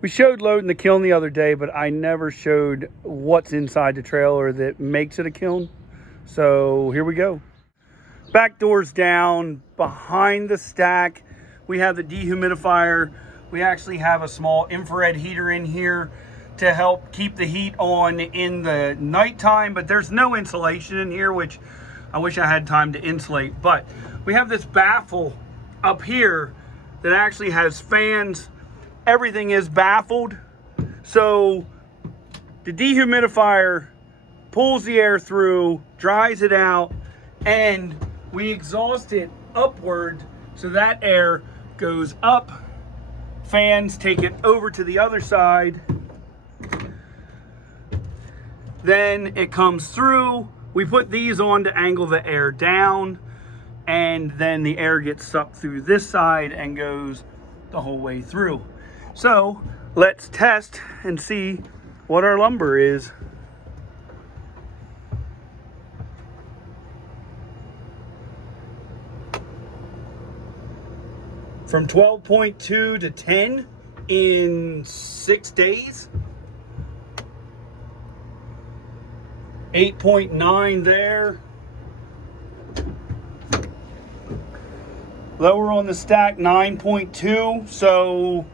We showed loading the kiln the other day, but I never showed what's inside the trailer that makes it a kiln. So here we go. Back doors down. Behind the stack, we have the dehumidifier. We actually have a small infrared heater in here to help keep the heat on in the nighttime, but there's no insulation in here, which I wish I had time to insulate. But we have this baffle up here that actually has fans. Everything is baffled. So the dehumidifier pulls the air through, dries it out, and we exhaust it upward so that air goes up. Fans take it over to the other side. Then it comes through. We put these on to angle the air down, and then the air gets sucked through this side and goes the whole way through. So let's test and see what our lumber is. From 12.2 to 10 in 6 days. 8.9 there. Lower on the stack, 9.2. So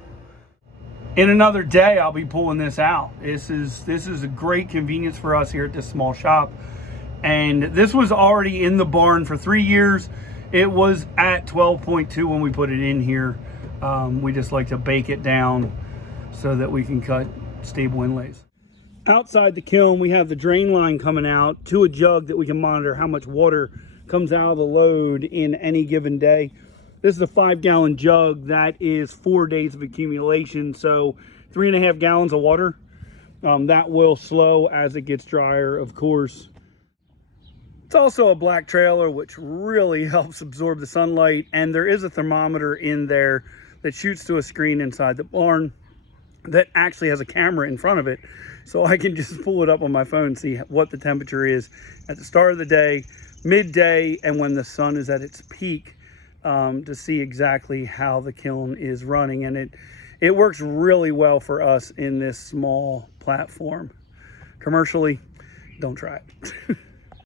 in another day, I'll be pulling this out. This is a great convenience for us here at this small shop. And this was already in the barn for 3 years. It was at 12.2 when we put it in here. We just like to bake it down so that we can cut stable inlays. Outside the kiln, we have the drain line coming out to a jug that we can monitor how much water comes out of the load in any given day. This is a 5-gallon jug. That is 4 days of accumulation. So 3.5 gallons of water. That will slow as it gets drier, of course. It's also a black trailer, which really helps absorb the sunlight. And there is a thermometer in there that shoots to a screen inside the barn that actually has a camera in front of it. So I can just pull it up on my phone and see what the temperature is at the start of the day, midday, and when the sun is at its peak, to see exactly how the kiln is running. And it works really well for us in this small platform. Commercially, don't try it.